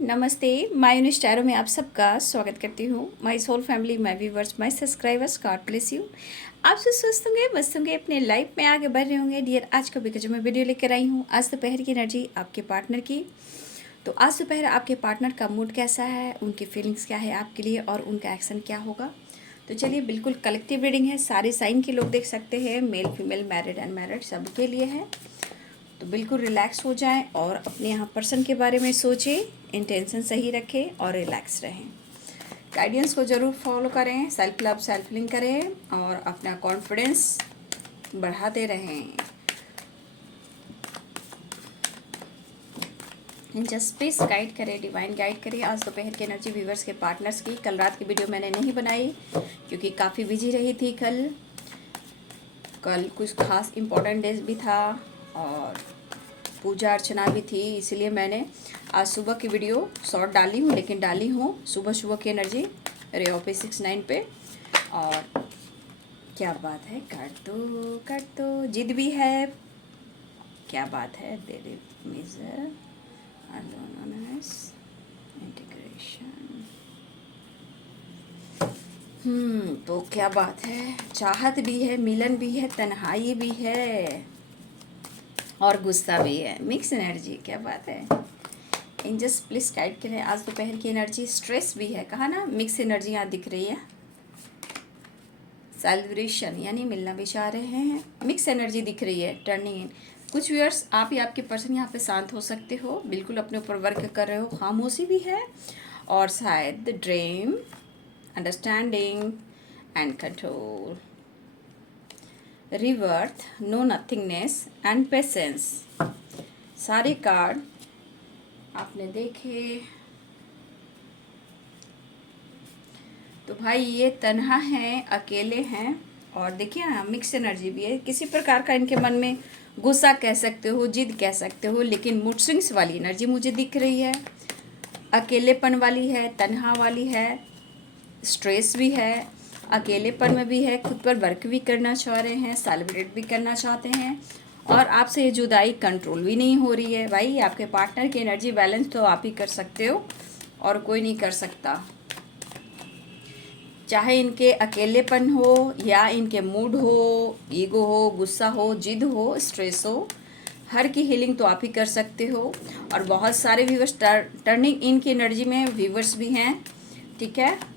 नमस्ते। मायूनिश टैरो में आप सबका स्वागत करती हूँ। My soul family, my viewers, my subscribers, God bless you. आप सब स्वस्थ होंगे, मस्त होंगे, अपने लाइफ में आगे बढ़ रहे होंगे। डियर, आज का जो मैं वीडियो लेकर आई हूँ, आज दोपहर की एनर्जी आपके पार्टनर की। तो आज दोपहर आपके पार्टनर का मूड कैसा है, उनकी फीलिंग्स क्या है आपके लिए और उनका एक्शन क्या होगा। तो चलिए, बिल्कुल कलेक्टिव रीडिंग है, सारे साइन के लोग देख सकते हैं, मेल फीमेल, मैरिड अनमैरिड, सबके लिए है। तो बिल्कुल रिलैक्स हो जाएं और अपने यहाँ पर्सन के बारे में सोचें, इंटेंशन सही रखें और रिलैक्स रहें। गाइडेंस को ज़रूर फॉलो करें, सेल्फ लव सेल्फ लिंक करें और अपना कॉन्फिडेंस बढ़ाते रहें। जस्ट प्लीज गाइड करें, डिवाइन गाइड करें आज दोपहर की एनर्जी व्यूवर्स के पार्टनर्स की। कल रात की वीडियो मैंने नहीं बनाई क्योंकि काफ़ी बिजी रही थी। कल कुछ खास इम्पोर्टेंट डेज भी था और पूजा अर्चना भी थी, इसलिए मैंने आज सुबह की वीडियो शॉर्ट डाली हूँ, लेकिन डाली हूँ सुबह की एनर्जी रेओ पे 69 पे। और क्या बात है, कर दो जिद भी है, क्या बात है, डेली मेजर इंटीग्रेशन। तो क्या बात है, चाहत भी है, मिलन भी है, तन्हाई भी है और गुस्सा भी है, मिक्स एनर्जी। क्या बात है। एंजल्स प्लीज गाइड करें आज दोपहर की एनर्जी। स्ट्रेस भी है, कहा ना, मिक्स एनर्जी यहाँ दिख रही है। सेलिब्रेशन यानी मिलना भी चाह रहे हैं, मिक्स एनर्जी दिख रही है। टर्निंग इन, कुछ व्यूअर्स आप ही आपके पर्सन यहाँ पे शांत हो सकते हो, बिल्कुल अपने ऊपर वर्क कर रहे हो, खामोशी भी है और शायद dream, understanding and control, rebirth, no nothingness and patience. सारे कार्ड आपने देखे। तो भाई ये तन्हा हैं, अकेले हैं और देखिए ना, मिक्स एनर्जी भी है। किसी प्रकार का इनके मन में गुस्सा कह सकते हो, जिद कह सकते हो, लेकिन मूड स्विंग्स वाली एनर्जी मुझे दिख रही है। अकेलेपन वाली है, तन्हा वाली है, स्ट्रेस भी है, अकेलेपन में भी है, खुद पर वर्क भी करना चाह रहे हैं, सेलिब्रेट भी करना चाहते हैं और आपसे ये जुदाई कंट्रोल भी नहीं हो रही है। भाई आपके पार्टनर की एनर्जी बैलेंस तो आप ही कर सकते हो और कोई नहीं कर सकता। चाहे इनके अकेलेपन हो या इनके मूड हो, ईगो हो, गुस्सा हो, जिद हो, स्ट्रेस हो, हर की हीलिंग तो आप ही कर सकते हो। और बहुत सारे व्यूवर्स टर्निंग इन की एनर्जी में व्यूवर्स भी हैं, ठीक है।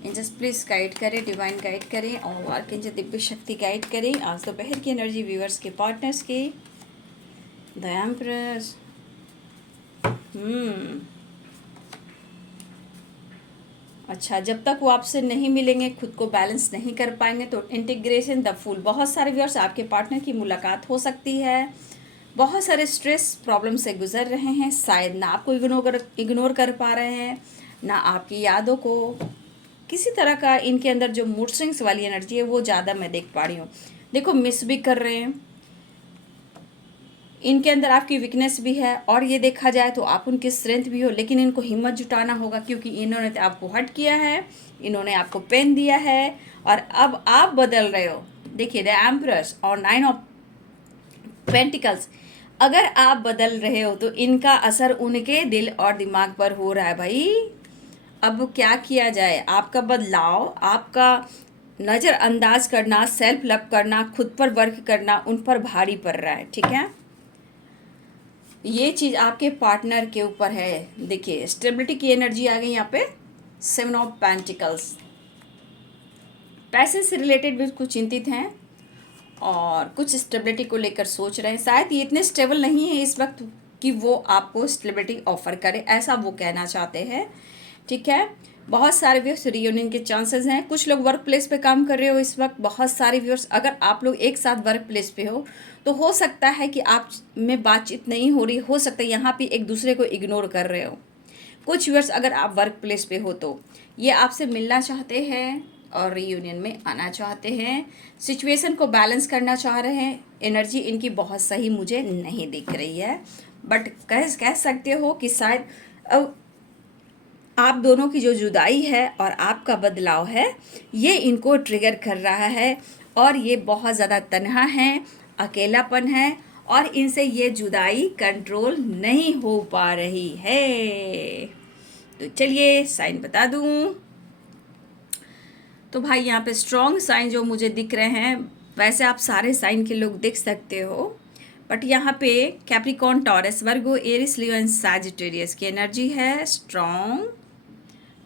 एंजल्स प्लीज गाइड करें, डिवाइन गाइड करें और आर्कएंजल दिव्य शक्ति गाइड करें आज दोपहर की एनर्जी व्यूवर्स के पार्टनर्स की। The emperor. अच्छा, जब तक वो आपसे नहीं मिलेंगे, खुद को बैलेंस नहीं कर पाएंगे तो इंटीग्रेशन द फूल। बहुत सारे व्यूअर्स आपके पार्टनर की मुलाकात हो सकती है, बहुत सारे स्ट्रेस प्रॉब्लम से गुजर रहे हैं, शायद ना आपको इग्नोर कर पा रहे हैं, ना आपकी यादों को। किसी तरह का इनके अंदर जो मूड स्विंग्स वाली एनर्जी है वो ज़्यादा मैं देख पा रही हूँ। देखो, मिस भी कर रहे हैं, इनके अंदर आपकी वीकनेस भी है और ये देखा जाए तो आप उनकी स्ट्रेंथ भी हो, लेकिन इनको हिम्मत जुटाना होगा क्योंकि इन्होंने तो आपको हर्ट किया है, इन्होंने आपको पेन दिया है और अब आप बदल रहे हो। देखिए, द एम्परर्स और 9 ऑफ पेंटिकल्स, अगर आप बदल रहे हो तो इनका असर उनके दिल और दिमाग पर हो रहा है। भाई अब क्या किया जाए, आपका बदलाव, आपका नज़रअंदाज करना, सेल्फ लव करना, खुद पर वर्क करना उन पर भारी पड़ रहा है, ठीक है। ये चीज़ आपके पार्टनर के ऊपर है। देखिए, स्टेबिलिटी की एनर्जी आ गई यहाँ पे, 7 ऑफ पेंटिकल्स। पैसे से रिलेटेड भी कुछ चिंतित हैं और कुछ स्टेबिलिटी को लेकर सोच रहे हैं। शायद ये इतने स्टेबल नहीं है इस वक्त कि वो आपको स्टेबिलिटी ऑफर करे, ऐसा वो कहना चाहते हैं, ठीक है। बहुत सारे व्यूअर्स रियूनियन के चांसेस हैं। कुछ लोग वर्क प्लेस पे काम कर रहे हो इस वक्त, बहुत सारे व्यूअर्स, अगर आप लोग एक साथ वर्क प्लेस पे हो तो हो सकता है कि आप में बातचीत नहीं हो रही, हो सकता है यहाँ पे एक दूसरे को इग्नोर कर रहे हो। कुछ व्यूअर्स अगर आप वर्क प्लेस पे हो तो ये आपसे मिलना चाहते हैं और रियूनियन में आना चाहते हैं, सिचुएशन को बैलेंस करना चाह रहे हैं। एनर्जी इनकी बहुत सही मुझे नहीं दिख रही है, बट कह सकते हो कि शायद अब आप दोनों की जो जुदाई है और आपका बदलाव है ये इनको ट्रिगर कर रहा है और ये बहुत ज़्यादा तन्हा है, अकेलापन है और इनसे ये जुदाई कंट्रोल नहीं हो पा रही है। तो चलिए साइन बता दूं। तो भाई यहाँ पे स्ट्रॉन्ग साइन जो मुझे दिख रहे हैं, वैसे आप सारे साइन के लोग देख सकते हो, बट यहाँ पे Capricorn, Taurus, Virgo, Aries, Leo and Sagittarius की एनर्जी है स्ट्रॉन्ग।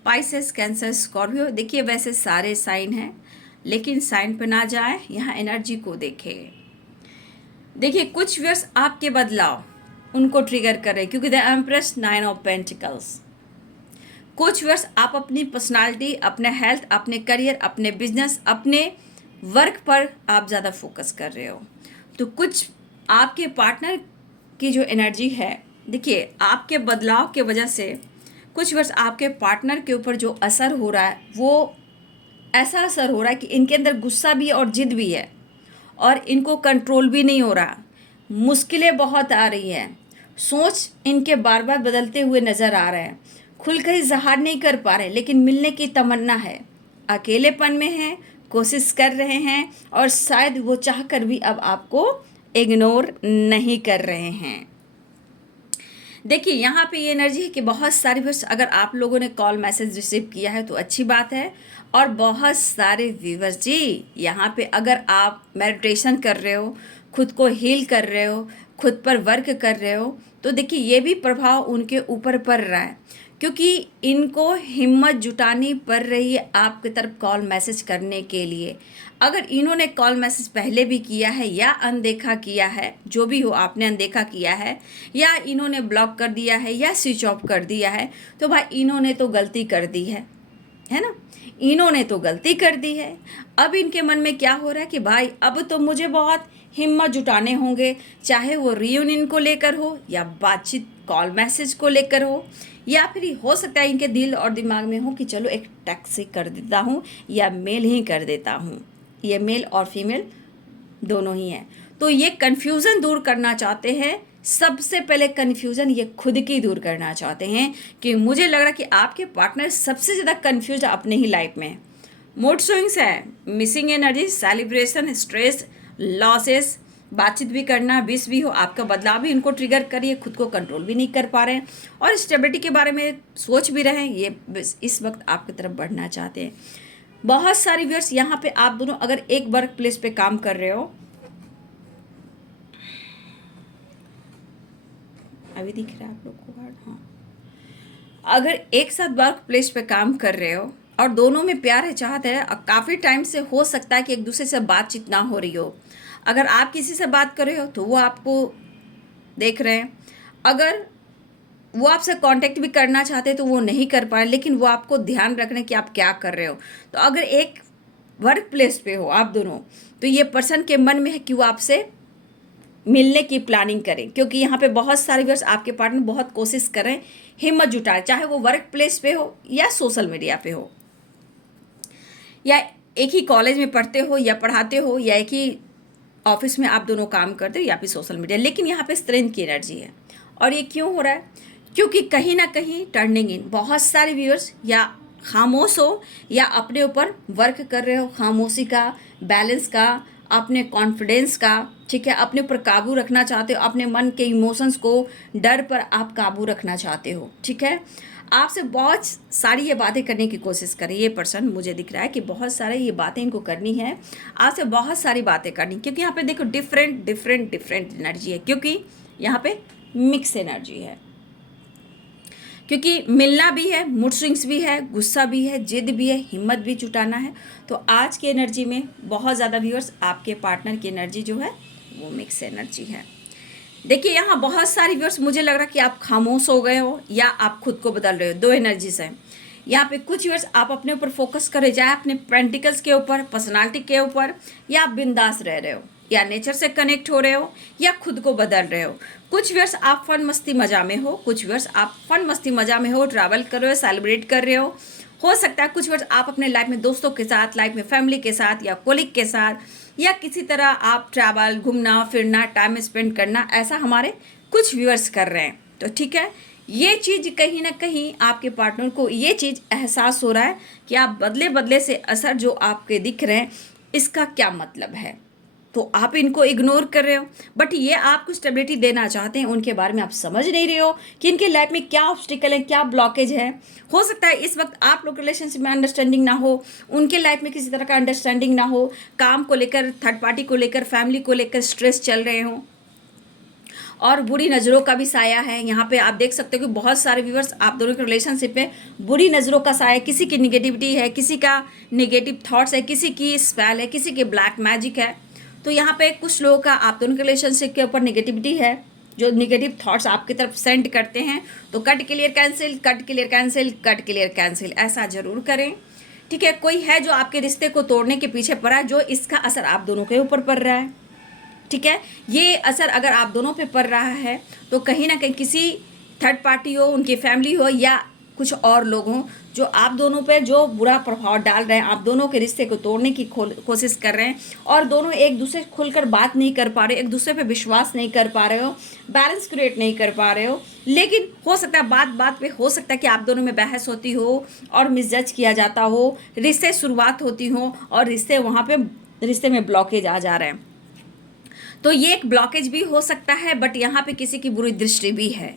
पाइसेस, कैंसर, स्कॉर्पियो, देखिए वैसे सारे साइन हैं, लेकिन साइन पर ना जाए, यहाँ एनर्जी को देखें। देखिए कुछ व्यूअर्स आपके बदलाव उनको ट्रिगर कर रहे हैं, क्योंकि द एम्प्रेस, 9 ऑफ पेंटिकल्स। कुछ व्यूअर्स आप अपनी पर्सनालिटी, अपने हेल्थ, अपने करियर, अपने बिजनेस, अपने वर्क पर आप ज़्यादा फोकस कर रहे हो। तो कुछ आपके पार्टनर की जो एनर्जी है, देखिए आपके बदलाव के वजह से कुछ व्यूअर्स आपके पार्टनर के ऊपर जो असर हो रहा है, वो ऐसा असर हो रहा है कि इनके अंदर गुस्सा भी और जिद भी है, और इनको कंट्रोल भी नहीं हो रहा। मुश्किलें बहुत आ रही हैं, सोच इनके बार बार बदलते हुए नज़र आ रहे हैं, खुलकर इजहार नहीं कर पा रहे, लेकिन मिलने की तमन्ना है, अकेलेपन में हैं, कोशिश कर रहे हैं, और शायद वो चाहकर भी अब आपको इग्नोर नहीं कर रहे हैं। देखिए यहाँ पे ये एनर्जी है कि बहुत सारी व्यूअर्स, अगर आप लोगों ने कॉल मैसेज रिसीव किया है तो अच्छी बात है, और बहुत सारे व्यूअर्स जी यहाँ पे अगर आप मेडिटेशन कर रहे हो, खुद को हील कर रहे हो, खुद पर वर्क कर रहे हो, तो देखिए ये भी प्रभाव उनके ऊपर पड़ रहा है, क्योंकि इनको हिम्मत जुटानी पड़ रही है आपकी तरफ कॉल मैसेज करने के लिए। अगर इन्होंने कॉल मैसेज पहले भी किया है या अनदेखा किया है, जो भी हो आपने अनदेखा किया है, या इन्होंने ब्लॉक कर दिया है या स्विच ऑफ कर दिया है, तो भाई इन्होंने तो गलती कर दी है ना, इन्होंने तो गलती कर दी है। अब इनके मन में क्या हो रहा है कि भाई अब तो मुझे बहुत हिम्मत जुटाने होंगे, चाहे वो रियूनियन को लेकर हो या बातचीत कॉल मैसेज को लेकर हो, या फिर हो सकता है इनके दिल और दिमाग में हो कि चलो एक टैक्सी कर देता हूँ या मेल ही कर देता हूँ। ये मेल और फीमेल दोनों ही हैं। तो ये कन्फ्यूज़न दूर करना चाहते हैं। सबसे पहले कन्फ्यूज़न ये खुद की दूर करना चाहते हैं, कि मुझे लग रहा है कि आपके पार्टनर सबसे ज़्यादा कन्फ्यूज अपने ही लाइफ में। मूड स्विंग्स है, missing energy, celebration, stress, losses, बातचीत भी करना, विश भी हो, आपका बदलाव भी इनको ट्रिगर करिए, खुद को कंट्रोल भी नहीं कर पा रहे हैं, और स्टेबिलिटी के बारे में सोच भी रहे हैं, ये इस वक्त आपकी तरफ बढ़ना चाहते हैं। बहुत सारे व्यूअर्स यहाँ पे आप दोनों अगर एक वर्क प्लेस पे काम कर रहे हो, अभी दिख रहा है आप लोग को कार्ड, हाँ, अगर एक साथ वर्क प्लेस पे काम कर रहे हो और दोनों में प्यार है, चाहत है, काफ़ी टाइम से हो सकता है कि एक दूसरे से बातचीत ना हो रही हो। अगर आप किसी से बात कर रहे हो तो वो आपको देख रहे हैं, अगर वो आपसे कांटेक्ट भी करना चाहते हैं तो वो नहीं कर पा रहे, लेकिन वो आपको ध्यान रखना कि आप क्या कर रहे हो। तो अगर एक वर्क प्लेस पे हो आप दोनों, तो ये पर्सन के मन में है कि वो आपसे मिलने की प्लानिंग करें, क्योंकि यहाँ पे बहुत सारे व्यूअर्स आपके पार्टनर बहुत कोशिश करें, हिम्मत जुटाएं, चाहे वो वर्क प्लेस पे हो या सोशल मीडिया पे हो, या एक ही कॉलेज में पढ़ते हो या पढ़ाते हो, या एक ही ऑफिस में आप दोनों काम करते हो, या फिर सोशल मीडिया। लेकिन यहाँ पे स्ट्रेंथ की एनर्जी है, और ये क्यों हो रहा है? क्योंकि कहीं ना कहीं टर्निंग इन, बहुत सारे व्यूअर्स या खामोश हो या अपने ऊपर वर्क कर रहे हो, खामोशी का, बैलेंस का, अपने कॉन्फिडेंस का, ठीक है, अपने ऊपर काबू रखना चाहते हो, अपने मन के इमोशंस को, डर पर आप काबू रखना चाहते हो, ठीक है। आपसे बहुत सारी ये बातें करने की कोशिश करें, ये पर्सन मुझे दिख रहा है कि बहुत सारे ये बातें इनको करनी है, आपसे बहुत सारी बातें करनी, क्योंकि यहाँ पे देखो डिफरेंट एनर्जी है, क्योंकि यहाँ पे मिक्स एनर्जी है, क्योंकि मिलना भी है, मूड स्विंग्स भी है, गुस्सा भी है, जिद भी है, हिम्मत भी जुटाना है। तो आज की एनर्जी में बहुत ज़्यादा व्यूअर्स आपके पार्टनर की एनर्जी जो है वो मिक्स एनर्जी है। देखिए यहाँ बहुत सारी व्यूअर्स मुझे लग रहा है कि आप खामोश हो गए हो या आप खुद को बदल रहे हो, दो एनर्जीज हैं यहाँ पे। कुछ व्यूअर्स आप अपने ऊपर फोकस कर रहे हो, चाहे अपने पेंटिकल्स के ऊपर, पर्सनालिटी के ऊपर, या आप बिंदास रह रहे हो, या नेचर से कनेक्ट हो रहे हो, या खुद को बदल रहे हो। कुछ व्यूअर्स आप फन मस्ती मज़ा में हो, कुछ व्यूअर्स आप फन मस्ती मज़ा में हो, ट्रैवल कर रहे हो, सेलिब्रेट कर रहे हो सकता है कुछ व्यूअर्स आप अपने लाइफ में दोस्तों के साथ, लाइफ में फैमिली के साथ, या कोलिग के साथ, या किसी तरह आप ट्रैवल, घूमना फिरना, टाइम स्पेंड करना, ऐसा हमारे कुछ व्यूअर्स कर रहे हैं। तो ठीक है, ये चीज़ कहीं ना कहीं आपके पार्टनर को ये चीज़ एहसास हो रहा है कि आप बदले बदले से असर जो आपके दिख रहे हैं, इसका क्या मतलब है। तो आप इनको इग्नोर कर रहे हो। बट ये आपको स्टेबिलिटी देना चाहते हैं, उनके बारे में आप समझ नहीं रहे हो कि इनके लाइफ में क्या ऑब्स्टिकल है, क्या ब्लॉकेज है। हो सकता है इस वक्त आप लोग रिलेशनशिप में अंडरस्टैंडिंग ना हो, उनके लाइफ में किसी तरह का अंडरस्टैंडिंग ना हो, काम को लेकर, थर्ड पार्टी को लेकर, फैमिली को लेकर स्ट्रेस चल रहे हो, और बुरी नज़रों का भी साया है। यहाँ पे आप देख सकते हो कि बहुत सारे व्यूअर्स आप दोनों के रिलेशनशिप में बुरी नज़रों का साया, किसी की निगेटिविटी है, किसी का निगेटिव थॉट्स है, किसी की स्पेल है, किसी के ब्लैक मैजिक है। तो यहाँ पे कुछ लोगों का आप दोनों के रिलेशनशिप के ऊपर निगेटिविटी है, जो निगेटिव थॉट्स आपकी तरफ सेंड करते हैं। तो cut clear cancel, cut clear cancel, cut clear cancel, ऐसा जरूर करें। ठीक है, कोई है जो आपके रिश्ते को तोड़ने के पीछे पड़ा है, जो इसका असर आप दोनों के ऊपर पड़ रहा है। ठीक है, ये असर अगर आप दोनों पे पड़ रहा है तो कहीं ना कहीं किसी थर्ड पार्टी हो, उनकी फैमिली हो, या कुछ और लोग हों जो आप दोनों पे जो बुरा प्रभाव डाल रहे हैं, आप दोनों के रिश्ते को तोड़ने की कोशिश कर रहे हैं, और दोनों एक दूसरे से खुलकर बात नहीं कर पा रहे, एक दूसरे पे विश्वास नहीं कर पा रहे हो, बैलेंस क्रिएट नहीं कर पा रहे हो। लेकिन हो सकता है बात बात पे हो सकता है कि आप दोनों में बहस होती हो और मिसजज किया जाता हो, रिश्ते शुरुआत होती हो और रिश्ते में ब्लॉकेज आ जा रहे हैं। तो ये एक ब्लॉकेज भी हो सकता है, बट यहाँ पे किसी की बुरी दृष्टि भी है,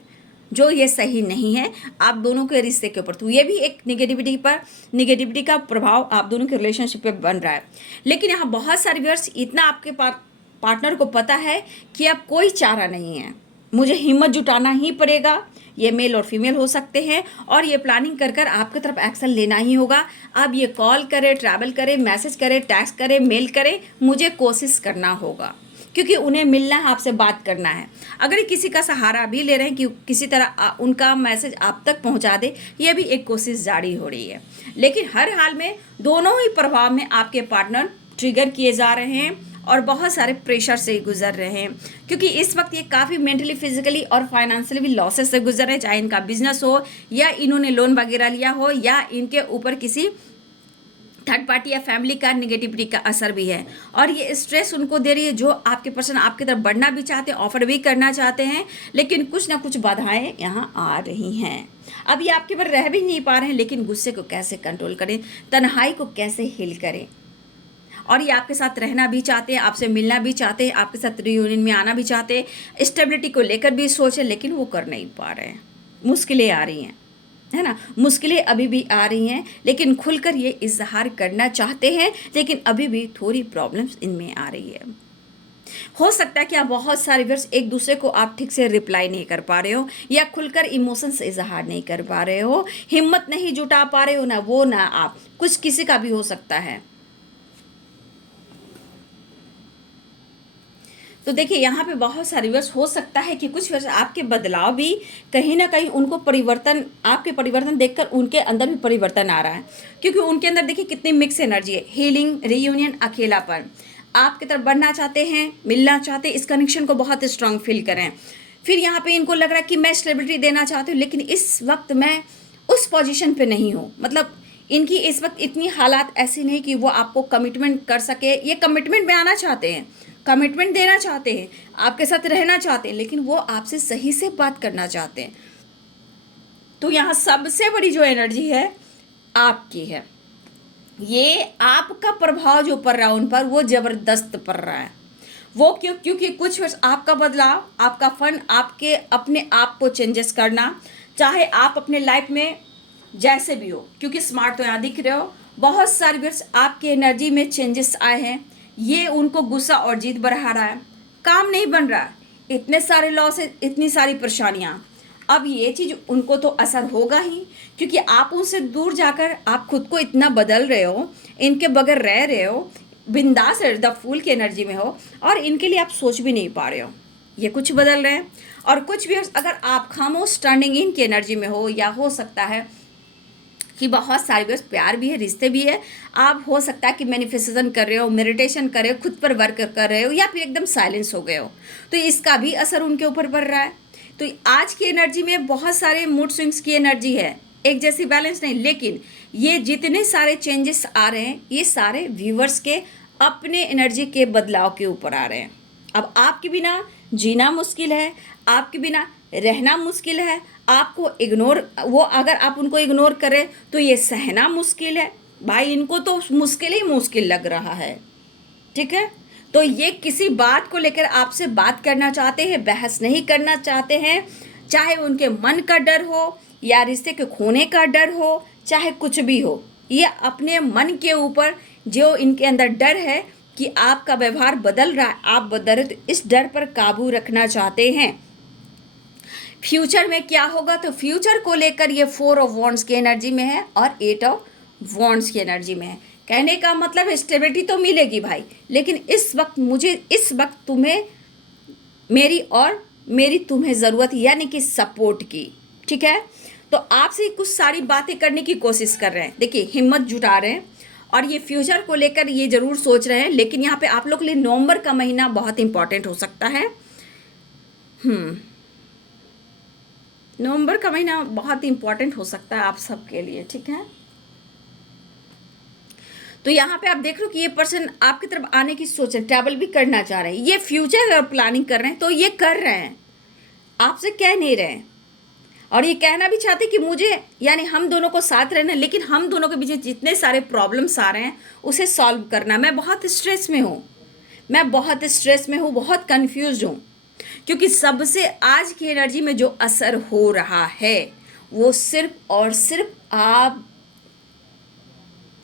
जो ये सही नहीं है आप दोनों के रिश्ते के ऊपर। तो ये भी एक निगेटिविटी का प्रभाव आप दोनों के रिलेशनशिप पे बन रहा है। लेकिन यहाँ बहुत सारे व्यूअर्स, इतना आपके पार्टनर को पता है कि अब कोई चारा नहीं है, मुझे हिम्मत जुटाना ही पड़ेगा। ये मेल और फीमेल हो सकते हैं, और ये प्लानिंग कर कर आपकी तरफ एक्शन लेना ही होगा। अब ये कॉल करे, ट्रैवल करे, मैसेज करे, टेक्स्ट करे, मेल करे, मुझे कोशिश करना होगा, क्योंकि उन्हें मिलना है, आपसे बात करना है। अगर किसी का सहारा भी ले रहे हैं कि किसी तरह उनका मैसेज आप तक पहुंचा दे, ये भी एक कोशिश जारी हो रही है। लेकिन हर हाल में दोनों ही प्रभाव में आपके पार्टनर ट्रिगर किए जा रहे हैं और बहुत सारे प्रेशर से गुजर रहे हैं, क्योंकि इस वक्त ये काफ़ी मेंटली, फिजिकली और फाइनेंशियली भी लॉसेस से गुजर रहे हैं। चाहे इनका बिजनेस हो, या इन्होंने लोन वगैरह लिया हो, या इनके ऊपर किसी थर्ड पार्टी या फैमिली का निगेटिविटी का असर भी है, और ये स्ट्रेस उनको दे रही है। जो आपके पर्सन आपकी तरफ बढ़ना भी चाहते हैं, ऑफर भी करना चाहते हैं, लेकिन कुछ ना कुछ बाधाएं यहाँ आ रही हैं। अब ये आपके पर रह भी नहीं पा रहे हैं, लेकिन गुस्से को कैसे कंट्रोल करें, तन्हाई को कैसे हिल करें। और ये आपके साथ रहना भी चाहते हैं, आपसे मिलना भी चाहते हैं, आपके साथ रियूनियन में आना भी चाहते हैं, स्टेबिलिटी को लेकर भी सोचें, लेकिन वो कर नहीं पा रहे हैं। मुश्किलें आ रही हैं, है ना, मुश्किलें अभी भी आ रही हैं, लेकिन खुलकर ये इजहार करना चाहते हैं, लेकिन अभी भी थोड़ी प्रॉब्लम्स इनमें आ रही है। हो सकता है कि आप बहुत सारे वर्ड्स एक दूसरे को आप ठीक से रिप्लाई नहीं कर पा रहे हो, या खुलकर इमोशंस इजहार नहीं कर पा रहे हो, हिम्मत नहीं जुटा पा रहे हो, ना वो ना आप, कुछ किसी का भी हो सकता है। तो देखिए यहाँ पे बहुत सारे वर्ष हो सकता है कि कुछ वर्ष आपके बदलाव भी कहीं ना कहीं उनको परिवर्तन, आपके परिवर्तन देखकर उनके अंदर भी परिवर्तन आ रहा है, क्योंकि उनके अंदर देखिए कितनी मिक्स एनर्जी है। हीलिंग, रीयूनियन, अकेलापन, आपकी तरफ बढ़ना चाहते हैं, मिलना चाहते हैं, इस कनेक्शन को बहुत स्ट्रांग फील करें। फिर यहाँ पे इनको लग रहा है कि मैं स्टेबिलिटी देना चाहती हूँ, लेकिन इस वक्त मैं उस पोजिशन पर नहीं हूँ। मतलब इनकी इस वक्त इतनी हालात ऐसी नहीं कि वो आपको कमिटमेंट कर सके। ये कमिटमेंट में आना चाहते हैं, कमिटमेंट देना चाहते हैं, आपके साथ रहना चाहते हैं, लेकिन वो आपसे सही से बात करना चाहते हैं। तो यहाँ सबसे बड़ी जो एनर्जी है आपकी है, ये आपका प्रभाव जो पड़ रहा है उन पर, वो ज़बरदस्त पड़ रहा है। वो क्योंकि कुछ वर्ष आपका बदलाव, आपका फन, आपके अपने आप को चेंजेस करना, चाहे आप अपने लाइफ में जैसे भी हो, क्योंकि स्मार्ट तो यहाँ दिख रहे हो, बहुत सारे वर्ष आपकी एनर्जी में चेंजेस आए हैं। ये उनको गुस्सा और जीत बढ़ा रहा है, काम नहीं बन रहा है, इतने सारे लॉस, इतनी सारी परेशानियाँ। अब ये चीज़ उनको तो असर होगा ही, क्योंकि आप उनसे दूर जाकर आप खुद को इतना बदल रहे हो, इनके बगैर रह रहे हो, बिंदास द फूल की एनर्जी में हो, और इनके लिए आप सोच भी नहीं पा रहे हो। ये कुछ बदल रहे हैं, और कुछ भी अगर आप खामोश टर्निंग इन की एनर्जी में हो, या हो सकता है कि बहुत सारे बस प्यार भी है, रिश्ते भी है, आप हो सकता है कि मैनिफेस्टेशन कर रहे हो, मेडिटेशन कर रहे हो, खुद पर वर्क कर रहे हो, या फिर एकदम साइलेंस हो गए हो, तो इसका भी असर उनके ऊपर पड़ रहा है। तो आज की एनर्जी में बहुत सारे मूड स्विंग्स की एनर्जी है, एक जैसी बैलेंस नहीं, लेकिन ये जितने सारे चेंजेस आ रहे हैं, ये सारे व्यूवर्स के अपने एनर्जी के बदलाव के ऊपर आ रहे हैं। अब आपके बिना जीना मुश्किल है, आपके बिना रहना मुश्किल है, आपको इग्नोर, वो अगर आप उनको इग्नोर करें तो ये सहना मुश्किल है। भाई इनको तो मुश्किल ही मुश्किल लग रहा है, ठीक है। तो ये किसी बात को लेकर आपसे बात करना चाहते हैं, बहस नहीं करना चाहते हैं, चाहे उनके मन का डर हो या रिश्ते के खोने का डर हो, चाहे कुछ भी हो। ये अपने मन के ऊपर जो इनके अंदर डर है कि आपका व्यवहार बदल रहा है, आप बदल रहे, तो इस डर पर काबू रखना चाहते हैं। फ्यूचर में क्या होगा, तो फ्यूचर को लेकर ये 4 ऑफ वॉन्ड्स की एनर्जी में है और 8 ऑफ वॉन्ड्स की एनर्जी में है। कहने का मतलब स्टेबिलिटी तो मिलेगी भाई, लेकिन इस वक्त तुम्हें मेरी तुम्हें ज़रूरत, यानी कि सपोर्ट की। ठीक है, तो आपसे कुछ सारी बातें करने की कोशिश कर रहे हैं। देखिए, हिम्मत जुटा रहे हैं और ये फ्यूचर को लेकर ये ज़रूर सोच रहे हैं। लेकिन यहाँ पे आप लोग के लिए नवंबर का महीना बहुत इंपॉर्टेंट हो सकता है। नवंबर का महीना बहुत इंपॉर्टेंट हो सकता है आप सबके लिए। ठीक है, तो यहाँ पे आप देख लो कि ये पर्सन आपकी तरफ आने की सोच है, ट्रैवल भी करना चाह रहे हैं, ये फ्यूचर प्लानिंग कर रहे हैं, तो ये कर रहे हैं, आपसे कह नहीं रहे हैं। और ये कहना भी चाहते कि मुझे, यानी हम दोनों को साथ रहना, लेकिन हम दोनों के बीच जितने सारे प्रॉब्लम्स आ रहे हैं उसे सॉल्व करना। मैं बहुत स्ट्रेस में हूँ, बहुत कंफ्यूज हूँ, क्योंकि सबसे आज की एनर्जी में जो असर हो रहा है वो सिर्फ और सिर्फ आप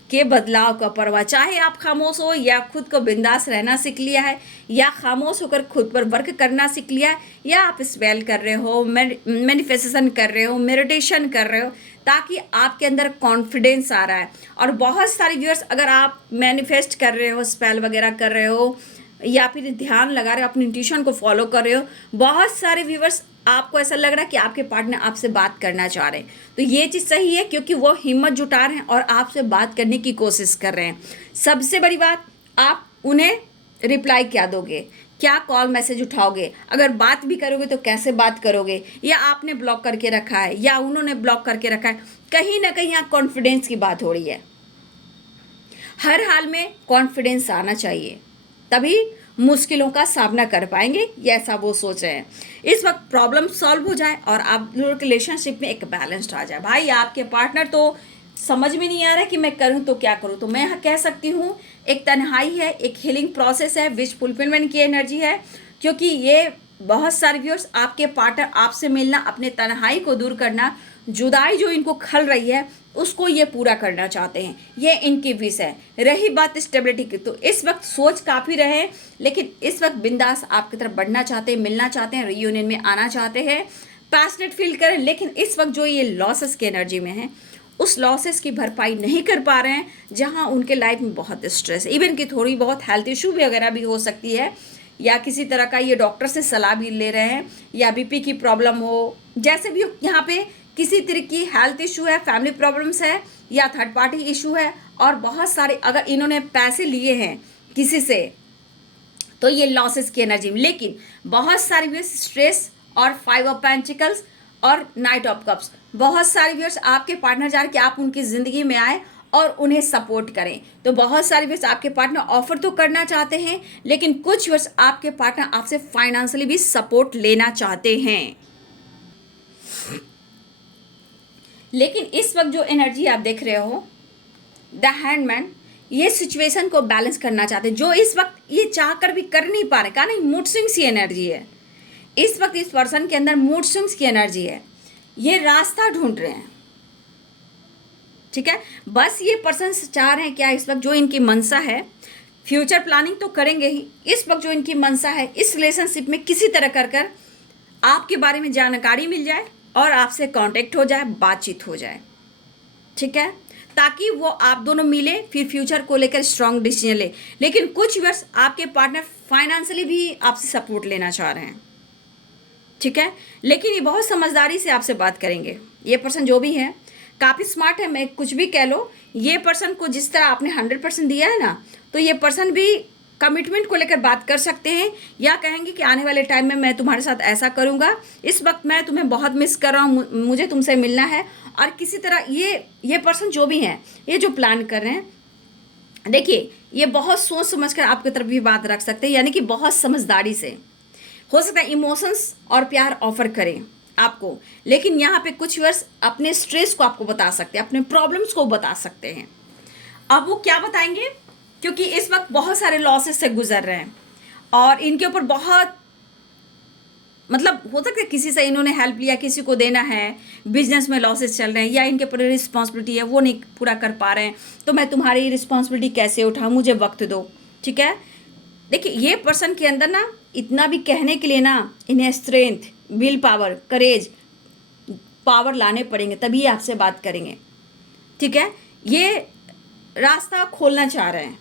के बदलाव का परवाह। चाहे आप खामोश हो या खुद को बिंदास रहना सीख लिया है, या खामोश होकर खुद पर वर्क करना सीख लिया है, या आप स्पेल कर रहे हो, मैनिफेस्टेशन कर रहे हो, मेडिटेशन कर रहे हो, ताकि आपके अंदर कॉन्फिडेंस आ रहा है। और बहुत सारे व्यूअर्स, अगर आप मैनिफेस्ट कर रहे हो, स्पेल वगैरह कर रहे हो, या फिर ध्यान लगा रहे हो, अपनी इंट्यूशन को फॉलो कर रहे हो, बहुत सारे व्यूअर्स आपको ऐसा लग रहा है कि आपके पार्टनर आपसे बात करना चाह रहे हैं। तो ये चीज़ सही है, क्योंकि वो हिम्मत जुटा रहे हैं और आपसे बात करने की कोशिश कर रहे हैं। सबसे बड़ी बात, आप उन्हें रिप्लाई क्या दोगे, क्या कॉल मैसेज उठाओगे, अगर बात भी करोगे तो कैसे बात करोगे, या आपने ब्लॉक करके रखा है या उन्होंने ब्लॉक करके रखा है। कहीं ना कहीं यहाँ कॉन्फिडेंस की बात हो रही है। हर हाल में कॉन्फिडेंस आना चाहिए, तभी मुश्किलों का सामना कर पाएंगे, ये ऐसा वो सोच रहे हैं। इस वक्त प्रॉब्लम सॉल्व हो जाए और आप लोगों के रिलेशनशिप में एक बैलेंस आ जाए। भाई, आपके पार्टनर तो समझ में नहीं आ रहा कि मैं करूं तो क्या करूं, तो मैं कह सकती हूं एक तन्हाई है, एक हीलिंग प्रोसेस है, विश फुलफिलमेंट की एनर्जी है। क्योंकि ये बहुत सारे व्यूअर्स, आपके पार्टनर आपसे मिलना, अपने तन्हाई को दूर करना, जुदाई जो इनको खल रही है उसको ये पूरा करना चाहते हैं, ये इनकी विश है। रही बात स्टेबिलिटी की, तो इस वक्त सोच काफ़ी रहे हैं, लेकिन इस वक्त बिंदास आपकी तरफ बढ़ना चाहते हैं, मिलना चाहते हैं, रियूनियन में आना चाहते हैं, पैशनेट फील करें। लेकिन इस वक्त जो ये लॉसेस की एनर्जी में है, उस लॉसेस की भरपाई नहीं कर पा रहे हैं, जहां उनके लाइफ में बहुत स्ट्रेस, इवन कि थोड़ी बहुत हेल्थ इशू भी वगैरह भी हो सकती है, या किसी तरह का ये डॉक्टर से सलाह भी ले रहे हैं, या बीपी की प्रॉब्लम हो, जैसे भी यहाँ पे किसी तरह की हेल्थ इशू है, फैमिली प्रॉब्लम्स है, या थर्ड पार्टी इशू है। और बहुत सारे, अगर इन्होंने पैसे लिए हैं किसी से, तो ये लॉसेस की एनर्जी में। लेकिन बहुत सारे व्यूअर्स स्ट्रेस और 5 ऑफ पेंटिकल्स और नाइट ऑफ कप्स, बहुत सारे व्यूअर्स आपके पार्टनर चाह रहे कि आप उनकी ज़िंदगी में आए और उन्हें सपोर्ट करें। तो बहुत सारे व्यूअर्स आपके पार्टनर ऑफर तो करना चाहते हैं, लेकिन कुछ व्यूअर्स आपके पार्टनर आपसे फाइनेंशियली भी सपोर्ट लेना चाहते हैं। लेकिन इस वक्त जो एनर्जी आप देख रहे हो, द हैंडमैन, ये सिचुएशन को बैलेंस करना चाहते हैं, जो इस वक्त ये चाह कर भी कर नहीं पा रहे। कहा नहीं, मूड स्विंग्स की एनर्जी है इस वक्त, इस पर्सन के अंदर मूड स्विंग्स की एनर्जी है। ये रास्ता ढूंढ रहे हैं। ठीक है, बस ये पर्सन चाह रहे हैं क्या, इस वक्त जो इनकी मनसा है, फ्यूचर प्लानिंग तो करेंगे ही, इस वक्त जो इनकी मनसा है, इस रिलेशनशिप में किसी तरह कर आपके बारे में जानकारी मिल जाए और आपसे कांटेक्ट हो जाए, बातचीत हो जाए। ठीक है, ताकि वो आप दोनों मिले, फिर फ्यूचर को लेकर स्ट्रांग डिसीजन ले। लेकिन कुछ वर्ष आपके पार्टनर फाइनेंशियली भी आपसे सपोर्ट लेना चाह रहे हैं। ठीक है, लेकिन ये बहुत समझदारी से आपसे बात करेंगे। ये पर्सन जो भी है काफ़ी स्मार्ट है, मैं कुछ भी कह लो, ये पर्सन को जिस तरह आपने 100% दिया है ना, तो ये पर्सन भी कमिटमेंट को लेकर बात कर सकते हैं, या कहेंगे कि आने वाले टाइम में मैं तुम्हारे साथ ऐसा करूंगा, इस वक्त मैं तुम्हें बहुत मिस कर रहा हूँ, मुझे तुमसे मिलना है। और किसी तरह ये पर्सन जो भी हैं, ये जो प्लान कर रहे हैं, देखिए ये बहुत सोच समझ कर आपकी तरफ भी बात रख सकते हैं, यानी कि बहुत समझदारी से। हो सकता है इमोशंस और प्यार ऑफर करें आपको, लेकिन यहाँ पे कुछ वर्ष अपने स्ट्रेस को आपको बता सकते हैं, अपने प्रॉब्लम्स को बता सकते हैं। अब वो क्या बताएंगे, क्योंकि इस वक्त बहुत सारे लॉसेस से गुजर रहे हैं। और इनके ऊपर बहुत मतलब हो सकता है किसी से इन्होंने हेल्प लिया, किसी को देना है, बिजनेस में लॉसेस चल रहे हैं, या इनके ऊपर रिस्पॉन्सिबिलिटी है वो नहीं पूरा कर पा रहे हैं, तो मैं तुम्हारी रिस्पॉन्सिबिलिटी कैसे उठाऊँ, मुझे वक्त दो। ठीक है, देखिए ये पर्सन के अंदर ना इतना भी कहने के लिए ना इन्हें strength, will power, courage, power लाने पड़ेंगे, तभी आपसे बात करेंगे। ठीक है, ये रास्ता खोलना चाह रहे हैं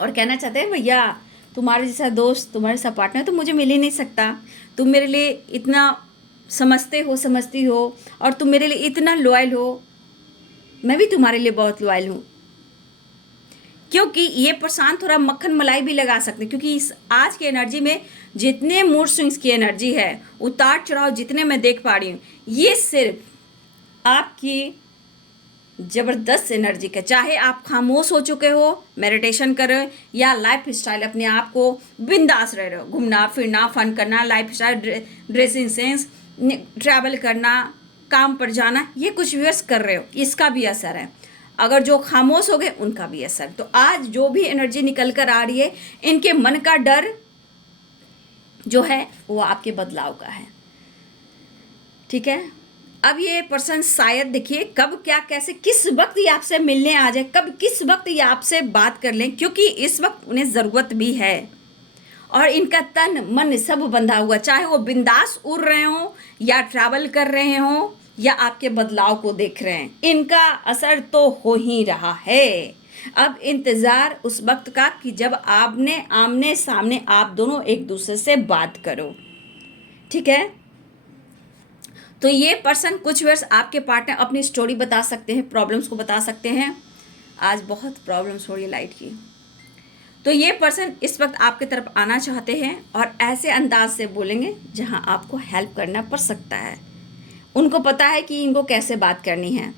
और कहना चाहते हैं भैया तुम्हारे जैसा दोस्त, तुम्हारे जैसा पार्टनर तो मुझे मिल ही नहीं सकता, तुम मेरे लिए इतना समझते हो, समझती हो, और तुम मेरे लिए इतना लॉयल हो, मैं भी तुम्हारे लिए बहुत लॉयल हूँ। क्योंकि ये पर्सन थोड़ा मक्खन मलाई भी लगा सकते हैं, क्योंकि इस आज की एनर्जी में जितने मूड स्विंग्स की एनर्जी है, उतार चढ़ाव जितने मैं देख पा रही हूँ, ये सिर्फ आपकी ज़बरदस्त एनर्जी का, चाहे आप खामोश हो चुके हो, मेडिटेशन कर रहे हो, या लाइफ स्टाइल अपने आप को बिंदास रह रहे हो, घूमना फिरना, फन करना, life style, dressing sense, travel करना, काम पर जाना, ये कुछ व्यूअर्स कर रहे हो, इसका भी असर है। अगर जो खामोश हो गए उनका भी असर। तो आज जो भी एनर्जी निकल कर आ रही है, इनके मन का डर जो है वो आपके बदलाव का है। ठीक है, अब ये पर्सन शायद देखिए कब क्या कैसे किस वक्त ये आपसे मिलने आ जाए, कब किस वक्त ये आपसे बात कर लें, क्योंकि इस वक्त उन्हें ज़रूरत भी है और इनका तन मन सब बंधा हुआ, चाहे वो बिंदास उड़ रहे हों या ट्रैवल कर रहे हों या आपके बदलाव को देख रहे हैं, इनका असर तो हो ही रहा है। अब इंतज़ार उस वक्त का कि जब आपने आमने सामने आप दोनों एक दूसरे से बात करो। ठीक है, तो ये पर्सन कुछ वर्ष आपके पार्टनर अपनी स्टोरी बता सकते हैं, प्रॉब्लम्स को बता सकते हैं। आज बहुत प्रॉब्लम्स हो रही है लाइट की, तो ये पर्सन इस वक्त आपकी तरफ आना चाहते हैं और ऐसे अंदाज से बोलेंगे जहां आपको हेल्प करना पड़ सकता है। उनको पता है कि इनको कैसे बात करनी है।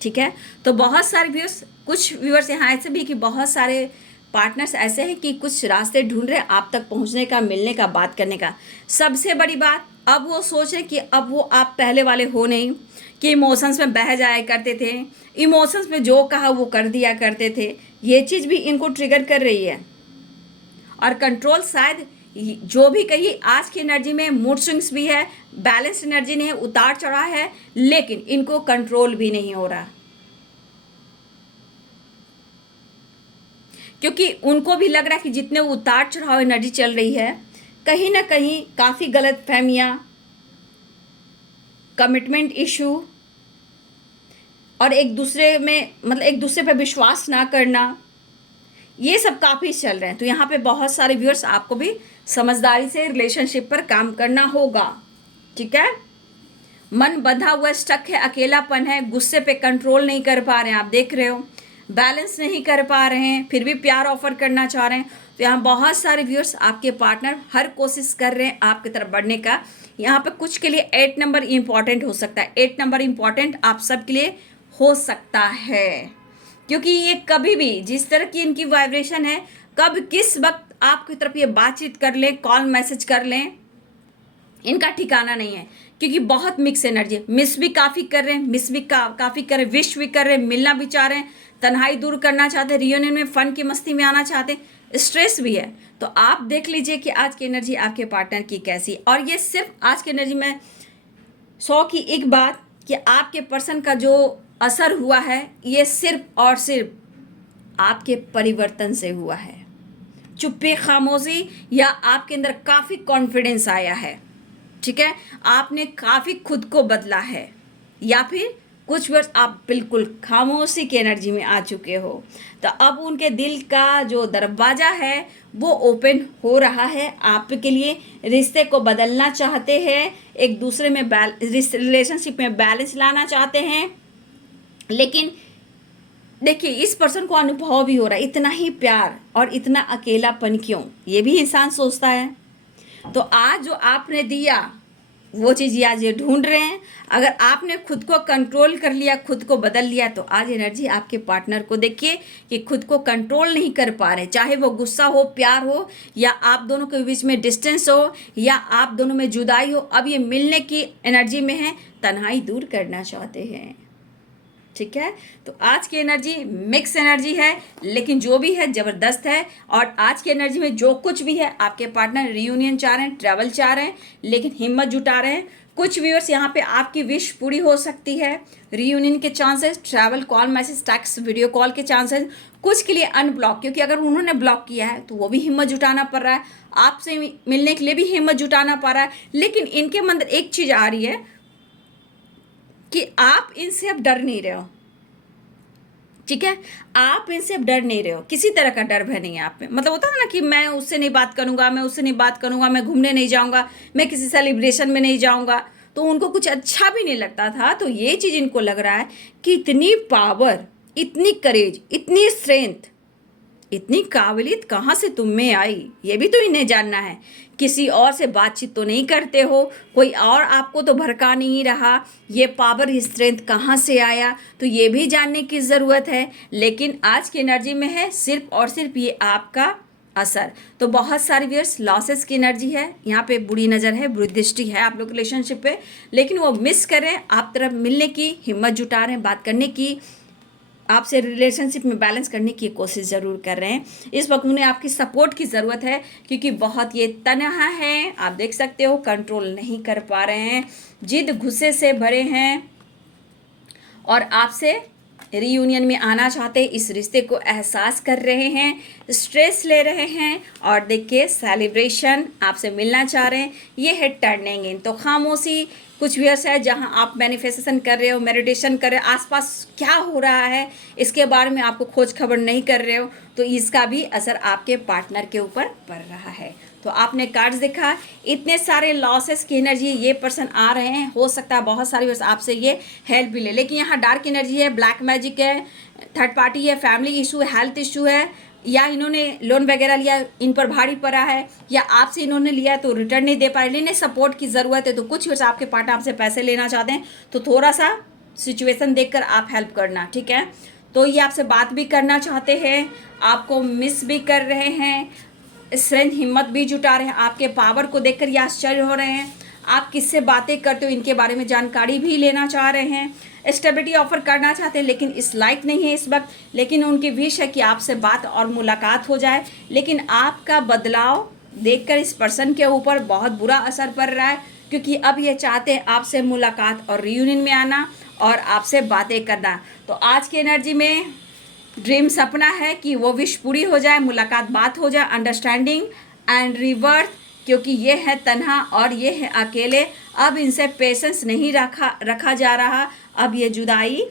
ठीक है, तो बहुत सारे व्यूअर्स, कुछ व्यूअर्स यहाँ ऐसे भी कि बहुत सारे पार्टनर्स ऐसे हैं कि कुछ रास्ते ढूंढ रहे हैं आप तक पहुँचने का, मिलने का, बात करने का। सबसे बड़ी बात, अब वो सोच रहे कि अब वो आप पहले वाले हो नहीं कि इमोशंस में बह जाया करते थे, इमोशंस में जो कहा वो कर दिया करते थे। ये चीज़ भी इनको ट्रिगर कर रही है और कंट्रोल शायद जो भी कहिए, आज की एनर्जी में मूड स्विंग्स भी है, बैलेंस एनर्जी नहीं है, उतार चढ़ाव है, लेकिन इनको कंट्रोल भी नहीं हो रहा, क्योंकि उनको भी लग रहा है कि जितने उतार चढ़ाव एनर्जी चल रही है, कहीं ना कहीं काफ़ी गलत फहमियाँ, कमिटमेंट इशू और एक दूसरे में मतलब एक दूसरे पर विश्वास ना करना, ये सब काफ़ी चल रहे हैं। तो यहाँ पे बहुत सारे व्यूअर्स आपको भी समझदारी से रिलेशनशिप पर काम करना होगा। ठीक है, मन बंधा हुआ, स्टक है, अकेलापन है, गुस्से पे कंट्रोल नहीं कर पा रहे हैं, आप देख रहे हो, बैलेंस नहीं कर पा रहे हैं, फिर भी प्यार ऑफर करना चाह रहे हैं। तो यहाँ बहुत सारे व्यूअर्स, आपके पार्टनर हर कोशिश कर रहे हैं आपकी तरफ बढ़ने का। यहाँ पे कुछ के लिए 8 नंबर इम्पॉर्टेंट हो सकता है, 8 नंबर इम्पॉर्टेंट आप सब के लिए हो सकता है, क्योंकि ये कभी भी जिस तरह की इनकी वाइब्रेशन है, कब किस वक्त आपकी तरफ ये बातचीत कर लें, कॉल मैसेज कर लें, इनका ठिकाना नहीं है, क्योंकि बहुत मिक्स एनर्जी, मिस भी काफ़ी कर रहे हैं, मिस भी काफ़ी कर रहे हैं, विश भी कर रहे हैं, मिलना भी चाह रहे हैं, तन्हाई दूर करना चाहते हैं, रियूनियन में फन की मस्ती में आना चाहते हैं, स्ट्रेस भी है। तो आप देख लीजिए कि आज की एनर्जी आपके पार्टनर की कैसी, और ये सिर्फ आज की एनर्जी में 100 की एक बात कि आपके पर्सन का जो असर हुआ है, ये सिर्फ और सिर्फ आपके परिवर्तन से हुआ है। चुप्पी, खामोशी, या आपके अंदर काफ़ी कॉन्फिडेंस आया है। ठीक है, आपने काफ़ी खुद को बदला है, या फिर कुछ वर्ष आप बिल्कुल खामोशी की एनर्जी में आ चुके हो। तो अब उनके दिल का जो दरवाज़ा है वो ओपन हो रहा है आपके लिए, रिश्ते को बदलना चाहते हैं, एक दूसरे में रिलेशनशिप में बैलेंस लाना चाहते हैं। लेकिन देखिए इस पर्सन को अनुभव भी हो रहा है, इतना ही प्यार और इतना अकेलापन क्यों, ये भी इंसान सोचता है। तो आज जो आपने दिया वो चीज़ आज ये ढूंढ रहे हैं। अगर आपने खुद को कंट्रोल कर लिया, खुद को बदल लिया, तो आज एनर्जी आपके पार्टनर को देखिए कि खुद को कंट्रोल नहीं कर पा रहे, चाहे वो गुस्सा हो, प्यार हो, या आप दोनों के बीच में डिस्टेंस हो, या आप दोनों में जुदाई हो। अब ये मिलने की एनर्जी में है, तन्हाई दूर करना चाहते हैं। ठीक है। तो आज की एनर्जी मिक्स एनर्जी है, लेकिन जो भी है ज़बरदस्त है। और आज की एनर्जी में जो कुछ भी है, आपके पार्टनर रियूनियन चाह रहे हैं, ट्रैवल चाह रहे हैं, लेकिन हिम्मत जुटा रहे हैं। कुछ व्यूअर्स यहाँ पे आपकी विश पूरी हो सकती है, रियूनियन के chances, travel, call, message, text, video call के चांसेस। कुछ के लिए अनब्लॉक, क्योंकि अगर उन्होंने ब्लॉक किया है तो वो भी हिम्मत जुटाना पड़ रहा है, आपसे मिलने के लिए भी हिम्मत जुटाना पड़ रहा है। लेकिन इनके मन में एक चीज़ आ रही है कि आप इनसे अब डर नहीं रहे हो, ठीक है। आप इनसे अब डर नहीं रहे हो, किसी तरह का डर भय नहीं है आप में। मतलब होता है ना कि मैं उससे नहीं बात करूंगा, मैं उससे नहीं बात करूंगा, मैं घूमने नहीं जाऊंगा, मैं किसी सेलिब्रेशन में नहीं जाऊंगा, तो उनको कुछ अच्छा भी नहीं लगता था। तो ये चीज़ इनको लग रहा है कि इतनी पावर, इतनी करेज, इतनी स्ट्रेंथ, इतनी काबिलियत कहाँ से तुम में आई, ये भी तो इन्हें जानना है। किसी और से बातचीत तो नहीं करते हो, कोई और आपको तो भड़का नहीं रहा, ये पावर स्ट्रेंथ कहाँ से आया, तो ये भी जानने की ज़रूरत है। लेकिन आज की एनर्जी में है सिर्फ और सिर्फ ये आपका असर। तो बहुत सारे व्यूअर्स लॉसेस की एनर्जी है, यहाँ पे बुरी नज़र है, बुरी दृष्टि है आप लोग रिलेशनशिप पे, लेकिन वो मिस कर रहे हैं, आप तरफ मिलने की हिम्मत जुटा रहे हैं, बात करने की, आपसे रिलेशनशिप में बैलेंस करने की कोशिश ज़रूर कर रहे हैं। इस वक्त उन्हें आपकी सपोर्ट की ज़रूरत है, क्योंकि बहुत ये तन्हा है, आप देख सकते हो, कंट्रोल नहीं कर पा रहे हैं, जिद गुस्से से भरे हैं और आपसे रीयूनियन में आना चाहते, इस रिश्ते को एहसास कर रहे हैं, स्ट्रेस ले रहे हैं और देखिए सेलिब्रेशन, आपसे मिलना चाह रहे हैं। ये है टर्निंग इन। तो खामोशी कुछ व्यूअर्स है जहां आप मैनिफेस्टेशन कर रहे हो, मेडिटेशन कर रहे हो, आसपास क्या हो रहा है इसके बारे में आपको खोज खबर नहीं कर रहे हो, तो इसका भी असर आपके पार्टनर के ऊपर पड़ रहा है। तो आपने कार्ड्स देखा, इतने सारे लॉसेस की एनर्जी ये पर्सन आ रहे हैं, हो सकता है बहुत सारी बस आपसे ये हेल्प भी ले, लेकिन यहाँ डार्क एनर्जी है, ब्लैक मैजिक है, थर्ड पार्टी है, फैमिली इशू है, हेल्थ इशू है, या इन्होंने लोन वगैरह लिया, इन पर भारी पड़ा है, या आपसे इन्होंने लिया तो रिटर्न नहीं दे पा रहे, इन्हें सपोर्ट की ज़रूरत है। तो कुछ वर्ष आपके पार्टनर आपसे पैसे लेना चाहते हैं, तो थोड़ा सा सिचुएशन देखकर आप हेल्प करना, ठीक है। तो ये आपसे बात भी करना चाहते हैं, आपको मिस भी कर रहे हैं, स्ट्रेंथ, हिम्मत भी जुटा रहे हैं, आपके पावर को देखकर ये आश्चर्य हो रहे हैं, आप किससे बातें करते हो इनके बारे में जानकारी भी लेना चाह रहे हैं, स्टेबिलिटी ऑफर करना चाहते हैं, लेकिन इस लाइक नहीं है इस वक्त। लेकिन उनकी विश है कि आपसे बात और मुलाकात हो जाए, लेकिन आपका बदलाव देखकर इस पर्सन के ऊपर बहुत बुरा असर पड़ रहा है, क्योंकि अब ये चाहते हैं आपसे मुलाकात और रियूनियन में आना और आपसे बातें करना। तो आज की एनर्जी में ड्रीम सपना है कि वो विश पूरी हो जाए, मुलाकात, बात हो जाए, अंडरस्टैंडिंग एंड रिवर्थ, क्योंकि ये है तन्हा और ये है अकेले। अब इनसे पेशेंस नहीं रखा जा रहा, अब ये जुदाई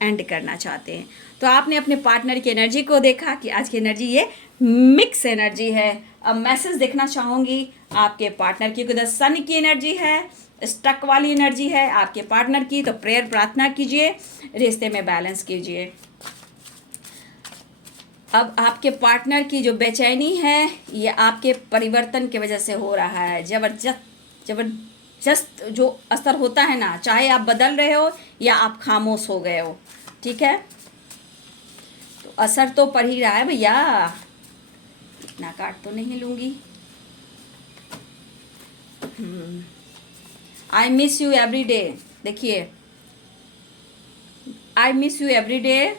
एंड करना चाहते हैं। तो आपने अपने पार्टनर की एनर्जी को देखा कि आज की एनर्जी ये मिक्स एनर्जी है। अब मैसेज देखना चाहूँगी आपके पार्टनर की, द सन की एनर्जी है, स्टक वाली एनर्जी है आपके पार्टनर की, तो प्रेयर, प्रार्थना कीजिए, रिश्ते में बैलेंस कीजिए। अब आपके पार्टनर की जो बेचैनी है ये आपके परिवर्तन की वजह से हो रहा है। जबरदस्त जो असर होता है ना, चाहे आप बदल रहे हो या आप खामोश हो गए हो, ठीक है, तो असर तो पड़ ही रहा है भैया। इतना काट तो नहीं लूँगी। I miss you every day, देखिए, I miss you every day,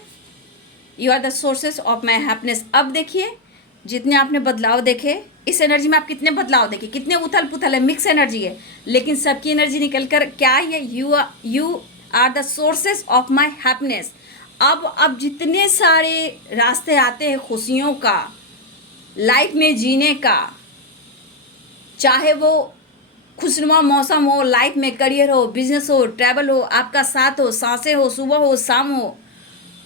you are the sources of my happiness. अब देखिए जितने आपने बदलाव देखे, इस एनर्जी में आप कितने बदलाव देखे, कितने उथल पुथल है, मिक्स एनर्जी है, लेकिन सबकी एनर्जी निकल कर क्या है, you are the sources of my happiness. अब जितने सारे रास्ते आते हैं खुशियों का, लाइफ में जीने का, चाहे वो खुशनुमा मौसम हो, लाइफ में करियर हो, बिजनेस हो, ट्रैवल हो, आपका साथ हो, सांसें हो, सुबह हो, शाम हो,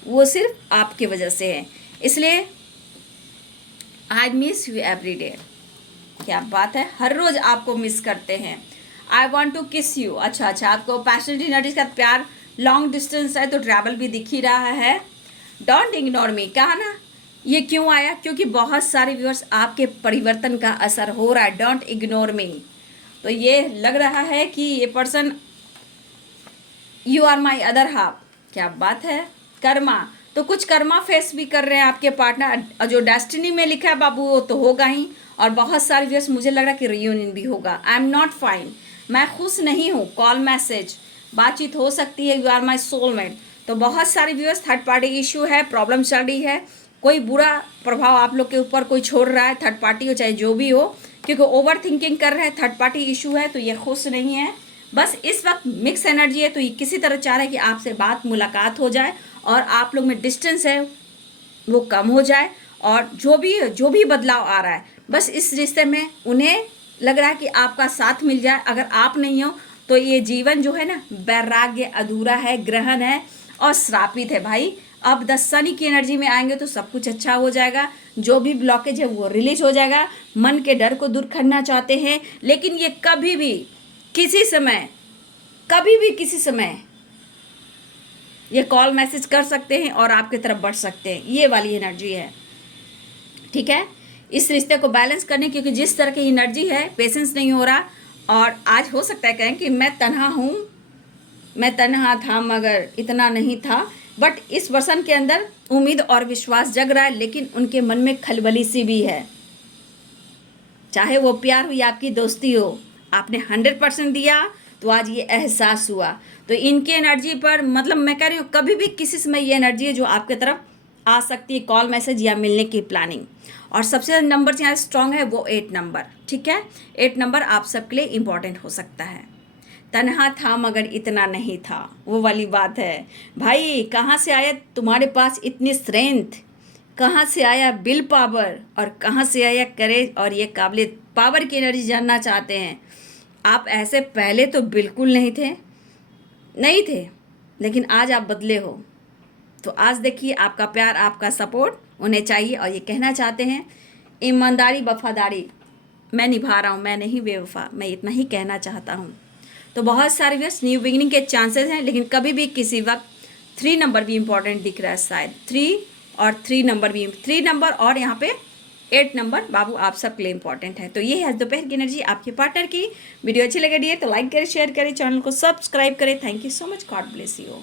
वो सिर्फ आपकी वजह से है। इसलिए आई मिस यू एवरी डे। क्या बात है, हर रोज़ आपको मिस करते हैं। आई वॉन्ट टू किस यू। अच्छा, आपको पैशनेट एनर्जी का प्यार, लॉन्ग डिस्टेंस है तो ट्रैवल भी दिख ही रहा है। डोंट इग्नोर मी, कहा ना, ये क्यों आया, क्योंकि बहुत सारे व्यूअर्स आपके परिवर्तन का असर हो रहा है। डोंट इग्नोर मी, तो ये लग रहा है कि ये person, you are my other half. क्या बात है, कर्मा, तो कुछ कर्मा फेस भी कर रहे हैं आपके पार्टनर। जो डेस्टिनी में लिखा है बाबू वो तो होगा ही, और बहुत सारे व्यूअर्स मुझे लग रहा है कि रियूनियन भी होगा। आई एम नॉट फाइन, मैं खुश नहीं हूँ, कॉल मैसेज, बातचीत हो सकती है, यू आर माई सोलमेट। तो बहुत सारे व्यूअर्स थर्ड पार्टी इशू है, प्रॉब्लम चल रही है, कोई बुरा प्रभाव आप लोग के ऊपर कोई छोड़ रहा है, थर्ड पार्टी हो चाहे जो भी हो, क्योंकि ओवर थिंकिंग कर रहे हैं, थर्ड पार्टी इशू है, तो ये खुश नहीं है। बस इस वक्त मिक्स एनर्जी है, तो ये किसी तरह चाह रहा है कि आपसे बात मुलाकात हो जाए और आप लोग में डिस्टेंस है वो कम हो जाए, और जो भी बदलाव आ रहा है बस इस रिश्ते में उन्हें लग रहा है कि आपका साथ मिल जाए। अगर आप नहीं हो तो ये जीवन जो है ना वैराग्य अधूरा है, ग्रहण है और श्रापित है भाई। अब 10 शनि की एनर्जी में आएंगे तो सब कुछ अच्छा हो जाएगा, जो भी ब्लॉकेज है वो रिलीज हो जाएगा। मन के डर को दूर करना चाहते हैं, लेकिन ये कभी भी किसी समय ये कॉल मैसेज कर सकते हैं और आपकी तरफ बढ़ सकते हैं, ये वाली एनर्जी है। ठीक है, इस रिश्ते को बैलेंस करने, क्योंकि जिस तरह की एनर्जी है पेशेंस नहीं हो रहा। और आज हो सकता है कहें कि मैं तन्हा हूँ, मैं तन्हा था मगर इतना नहीं था, बट इस वर्षन के अंदर उम्मीद और विश्वास जग रहा है, लेकिन उनके मन में खलबली सी भी है। चाहे वो प्यार हो या आपकी दोस्ती हो, आपने 100% दिया तो आज ये एहसास हुआ। तो इनकी एनर्जी पर मतलब मैं कह रही हूँ कभी भी किसी समय ये एनर्जी है जो आपके तरफ आ सकती है, कॉल मैसेज या मिलने की प्लानिंग। और सबसे ज़्यादा नंबर यहाँ स्ट्रांग है वो 8 नंबर। ठीक है, 8 नंबर आप सबके लिए इम्पॉर्टेंट हो सकता है। तन्हा था मगर इतना नहीं था, वो वाली बात है भाई। कहाँ से आया तुम्हारे पास इतनी स्ट्रेंथ, कहाँ से आया विल पावर, और कहाँ से आया करेज और ये काबिलियत। पावर की एनर्जी जानना चाहते हैं आप। ऐसे पहले तो बिल्कुल नहीं थे, लेकिन आज आप बदले हो। तो आज देखिए आपका प्यार, आपका सपोर्ट उन्हें चाहिए, और ये कहना चाहते हैं ईमानदारी वफादारी मैं निभा रहा हूँ, मैं नहीं बेवफा, मैं इतना ही कहना चाहता हूँ। तो बहुत सारे व्यस्त न्यू बिगिनिंग के चांसेस हैं, लेकिन कभी भी किसी वक्त 3 नंबर भी इम्पॉर्टेंट दिख रहा है, शायद 3 नंबर भी, 3 नंबर और यहाँ पे 8 नंबर बाबू आप सब के लिए इंपॉर्टेंट है। तो ये है दोपहर की एनर्जी आपके पार्टनर की। वीडियो अच्छी लगे तो लाइक करें, शेयर करें, चैनल को सब्सक्राइब करें। Thank you so much, God bless you.